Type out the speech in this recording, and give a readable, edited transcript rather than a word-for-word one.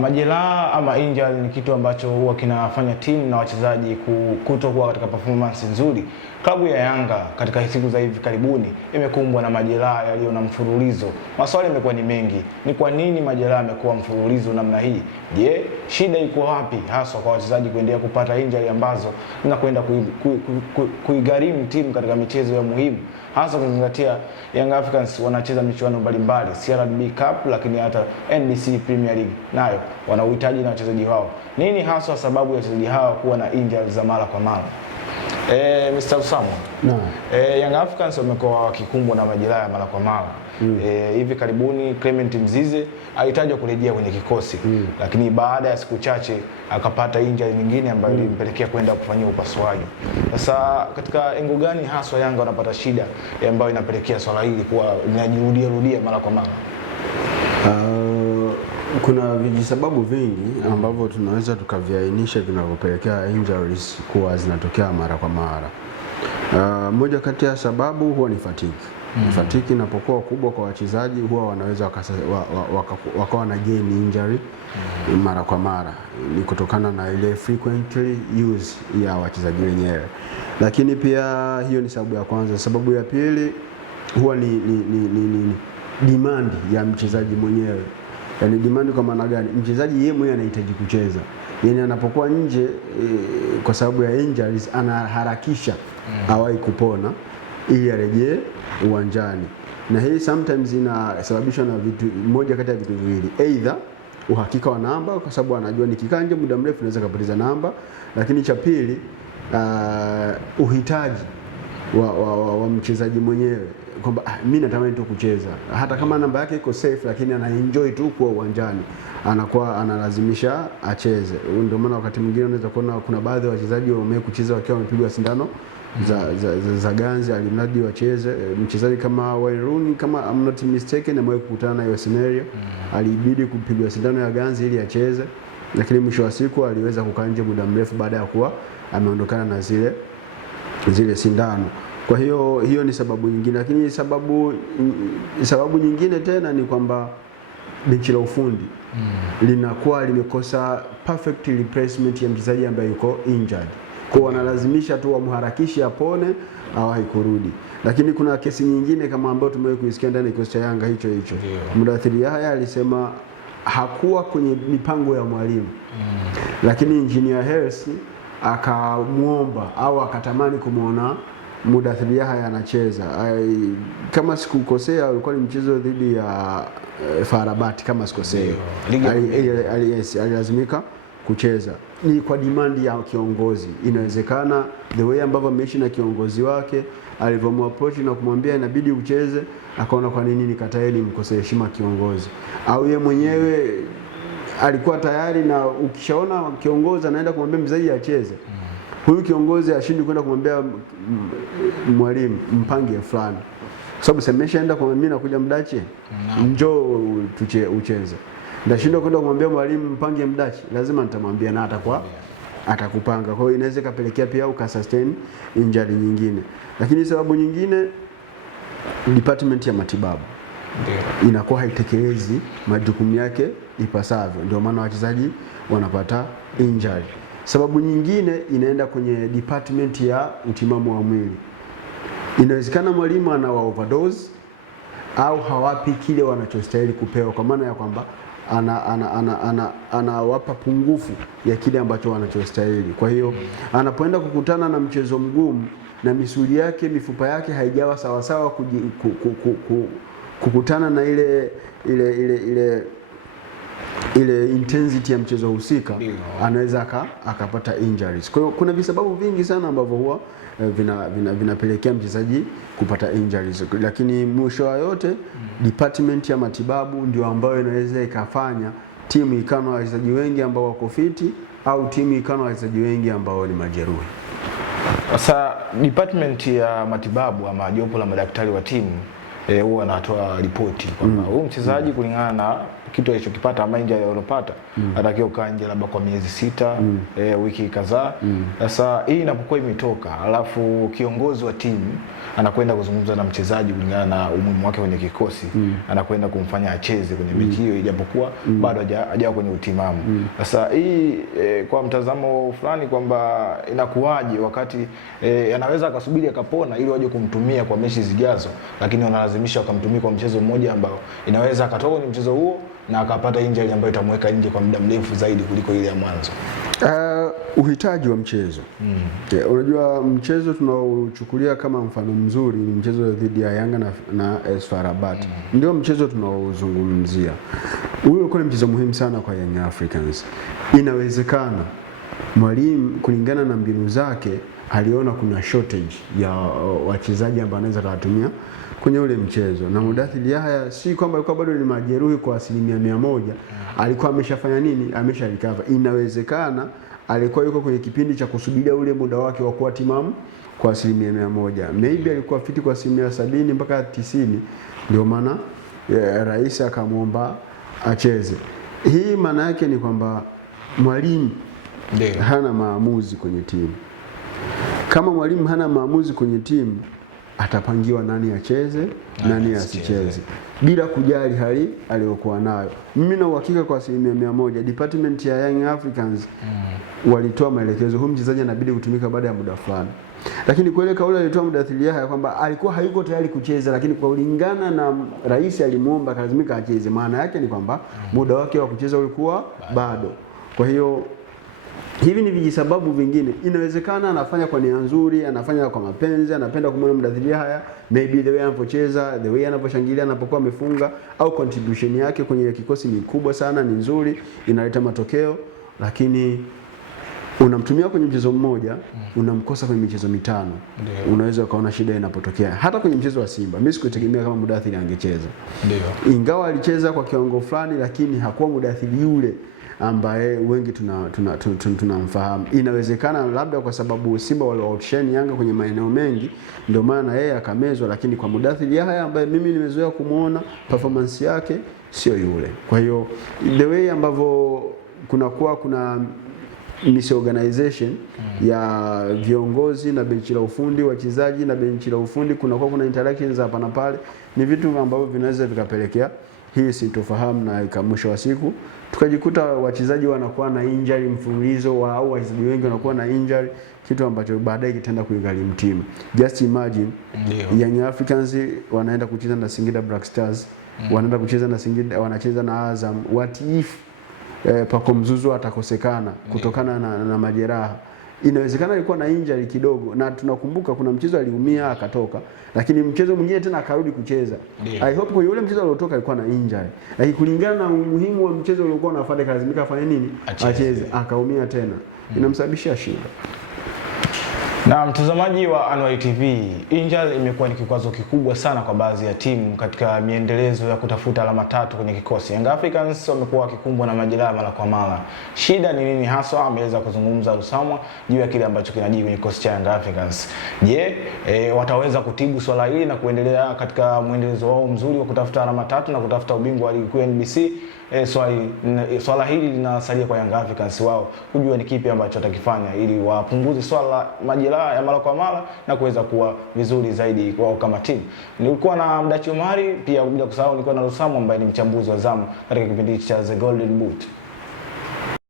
Majeraha ama injury ni kitu ambacho huwa kinafanya timu na wachezaji kutokuwa katika performance nzuri. Klabu ya Yanga katika siku za hivi karibuni imekumbwa na majeraha yaliyo na mfululizo. Maswali yamekuwa ni mengi. Ni kwa nini majeraha yamekuwa mfululizo namna hii? Je, shida iko wapi hasa kwa wachezaji kuendelea kupata injury ambazo zinakwenda kuigharimu timu katika michezo ya muhimu? Hasa kuzingatia Young Africans wanacheza michuano mbalimbali, CRDB Cup, lakini hata NBC Premier League nayo wana uhitaji na wachezaji wao. Nini hasa sababu ya wachezaji hawa kuwa na injuries za mara kwa mara? Mr. Usamo. No. Young Africans wamekuwa wakikumbwa na majeraha mara kwa mara. Hivi karibuni Clement Mzize alitajwa kurejea kwenye kikosi, lakini baada ya siku chache akapata injury nyingine ambayo ilimpelekea kwenda kufanyia upasuaji. Sasa katika engo gani hasa Yanga wanapata shida ambayo inapelekea swala hili kuwa linajirudia mara kwa mara? Kuna vijisababu vingi ambavyo tunaweza tukaviainisha vinavyopelekea injuries kuwa zinatokea mara kwa mara. Moja kati ya sababu huwa ni fatigue. Fatigue inapokuwa kubwa kwa wachezaji huwa wanaweza wakawa na gain injury mara kwa mara. Ni kutokana na ile frequently use ya wachezaji wenyewe. Lakini pia hiyo ni sababu ya kwanza. Sababu ya pili huwa ni demand ya mchezaji mwenyewe. Yani demand kwa maana gani? Mchezaji yeye mwenyewe anahitaji kucheza. Yani anapokuwa nje kwa sababu ya injuries anaharakisha awai kupona ili arejee uwanjani. Na hii sometimes inasababishwa na moja kati ya vitu viwili. Either uhakika wa namba kwa sababu anajua nikikaa nje muda mrefu naweza kupoteza namba, lakini cha pili uhitaji wa mchezaji mwenyewe kwamba mimi natamani tu kucheza hata kama namba yake iko safe, lakini ana enjoy tu kuwa uwanjani, anakuwa analazimisha acheze. Ndio maana wakati mwingine unaweza kuona kuna baadhi ya wachezaji wamekucheza wakiwa wamepigwa sindano za ganzi alimradi wacheze. Mchezaji kama Wayne Rooney, kama I'm not mistaken, ambaye kukutana na hiyo scenario, alibidi kupigwa sindano ya ganzi ili acheze, lakini mwisho wa siku aliweza kukaa nje muda mrefu baada ya kuwa ameondokana na zile sindano. Kwa hiyo ni sababu nyingine, lakini sababu nyingine tena ni kwamba benchi la ufundi linakuwa limekosa perfect replacement ya mchezaji ambaye yuko injured. Kwa wanalazimisha tu wamharakishe apone au kurudi. Lakini kuna kesi nyingine kama ambayo tumewahi kuisikia ndani ya kikosi cha Yanga hicho. Mudathiri Yahya alisema hakuwa kwenye mipango ya mwalimu. Lakini Engineer Hersi akamuomba au akatamani kumuona Mudathiri Yahya anacheza. Kama sikukosea ulikuwa ni mchezo dhidi ya Farabati kama sikosea. Alilazimika kucheza. Ni kwa demand ya kiongozi. Inawezekana the way ambavyo ameishi na kiongozi wake alivyomapproach na kumwambia inabidi ucheze, akaona kwa nini nikatae nimkosee heshima kiongozi. Au yeye mwenyewe alikuwa tayari, na ukishaona kiongozi anaenda kumwambia mchezaji acheze, huyu kiongozi ashindi kwenda kumwambia mwalimu mpange fulani. Sababu semeshaenda kwa mimi nakuja Mdachi, njoo ucheze. Ndashindwa kwenda kumwambia mwalimu mpange Mdachi, lazima nitamwambia na atakupanga. Kwa hiyo inaweza kapelekea pia ukasustain injury nyingine. Lakini sababu nyingine, department ya matibabu inakuwa haitekelezi majukumu yake ipasavyo, ndio maana wachezaji wanapata injury. Sababu nyingine inaenda kwenye department ya utimamu wa mwili. Inawezekana mwalimu ana overdose au hawapi kile wanachostahili kupewa, kwa maana ya kwamba anawapa pungufu ya kile ambacho wanachostahili. Kwa hiyo anapoenda kukutana na mchezo mgumu na misuli yake, mifupa yake haijawa sawa sawa kukutana na ile intensity ya mchezo husika, anaweza akapata injuries. Kwa hiyo kuna visababu vingi sana ambavyo huwa vinapelekea mchezaji kupata injuries, lakini mwisho wa yote department ya matibabu ndio ambayo inaweza ikafanya timu ikawa na wachezaji wengi ambao wako fiti au timu ikawa na wachezaji wengi ambao ni majeruhi. Sasa department ya matibabu ama jopo la madaktari wa timu huwa anatoa ripoti kwamba huyu mchezaji kulingana na kitu alichokipata ama injury aliyopata, atakiwa kukaa nje labda kwa miezi 6, wiki kadhaa. Sasa hii inapokuwa imetoka, alafu kiongozi wa timu anakwenda kuzungumza na mchezaji kulingana na umuhimu wake kwenye kikosi, anakwenda kumfanya acheze kwenye mechi hiyo ijapokuwa bado hajawa kwenye utimamu. Sasa hii kwa mtazamo fulani kwamba inakuwaje wakati anaweza akasubiri akapona ili waje kumtumia kwa mechi zijazo, lakini wanalazimisha wakamtumia kwa mchezo mmoja ambao inaweza akatoka kwenye mchezo huo na akapata injury ambayo itamweka nje kwa muda mrefu zaidi kuliko ile ya mwanzo. Uhitaji wa mchezo. Unajua mchezo tunaochukulia kama mfano mzuri ni mchezo dhidi ya Yanga na AS FAR Rabat. Ndio mchezo tunaozungumzia. Huo ulikuwa ni mchezo muhimu sana kwa Young Africans. Inawezekana mwalimu kulingana na mbinu zake aliona kuna shortage ya wachezaji ambao anaweza kuwatumia kwenye ule mchezo, na Mudathir Yahya si kwamba alikuwa bado ni majeruhi kwa 100%, alikuwa ameshafanya nini, amesha recover. Inawezekana alikuwa yuko kwenye kipindi cha kusubiria ule muda wake wa kuwa timamu kwa 100%. Maybe alikuwa fiti kwa 70 mpaka 90, ndio maana rais akamwomba acheze. Hii maana yake ni kwamba mwalimu hana maamuzi kwenye timu. Kama mwalimu hana maamuzi kwenye timu, atapangiwa nani acheze, nani asicheze, bila kujali hali aliyokuwa nayo. Mimi na uhakika kwa 100% department ya Young Africans walitoa maelekezo, huyu mchezaji anabidi kutumika baada ya muda fulani. Lakini kwa ile kauli alitoa Mudathir Yahya kwamba alikuwa hayuko tayari kucheza, lakini kwa kulingana na rais alimuomba lazimika acheze, maana yake ni kwamba muda wake wa kucheza ulikuwa bado. Kwa hiyo hivi ni vijisababu vingine. Inawezekana anafanya kwa nia nzuri, anafanya kwa mapenzi, anapenda kumwona Mudathir Yahya, maybe the way anapocheza, the way anaposhangilia anapokuwa amefunga, au contribution yake kwenye kikosi ni kubwa sana, ni nzuri, inaleta matokeo, lakini unamtumia kwenye mchezo mmoja, unamkosa kwenye michezo 5. Unaweza ukaona shida inapotokea. Hata kwenye mchezo wa Simba, mimi sikutegemea kama Mudathir angecheza. Ingawa alicheza kwa kiwango fulani, lakini hakuwa Mudathir yule ambaye wengi tunamfahamu. Inawezekana labda kwa sababu Simba wale outshine Yanga kwenye maeneo mengi, ndio maana yeye akamezwa, lakini kwa Mudathir Yahya ambaye mimi nimezoea kumuona performance yake sio yule. Kwa hiyo the way ambavyo kuna misorganization ya viongozi na benchi la ufundi, wachezaji na benchi la ufundi, kuna interactions hapa na pale, ni vitu ambavyo vinaweza vikapelekea hii sintofahamu, na mwisho wa siku tukajikuta wachezaji wanakuwa na injury mfululizo, au wachezaji wengi wanakuwa na injury, kitu ambacho baadaye kitaenda kuigharimu timu. Just imagine Young Africans wanaenda kucheza na Singida Black Stars, wanaenda kucheza na Singida, wanacheza na Azam. What if Pacome Zouzoua atakosekana kutokana na majeraha? Inawezekana alikuwa na injury kidogo, na tunakumbuka kuna mchezo aliumia akatoka, lakini mchezo mwingine tena akarudi kucheza. I hope kwa yule mchezo aliotoka alikuwa na injury, lakini kulingana na umuhimu wa mchezo uliokuwa unafuata lazimika afanye nini, acheze, akaumia tena, inamsababishia shida. Na mtazamaji wa Anwar TV, injury imekuwa ni kikwazo kikubwa sana kwa baadhi ya timu katika miendelezo ya kutafuta alama 3 kwenye kikosi. Young Africans wamekuwa wakikumbwa na majeraha mara kwa mara. Shida ni nini haswa? Ameweza kuzungumza Lusamwa juu ya kile ambacho kinajiri kwenye kikosi cha Young Africans. Je, wataweza kutibu swala hili na kuendelea katika muendelezo wao mzuri wa kutafuta alama 3 na kutafuta ubingwa wa ligi kuu NBC? Swala hili linasalia kwa Young Africans wao kujua ni kipi ambacho watakifanya ili wapunguze swala la majeraha ya mara kwa mara na kuweza kuwa vizuri zaidi wao kama timu. Nilikuwa na Mdachi Omari, pia bila kusahau nilikuwa na Lusamwa ambaye ni mchambuzi wa zamu katika kipindi cha The Golden Boot.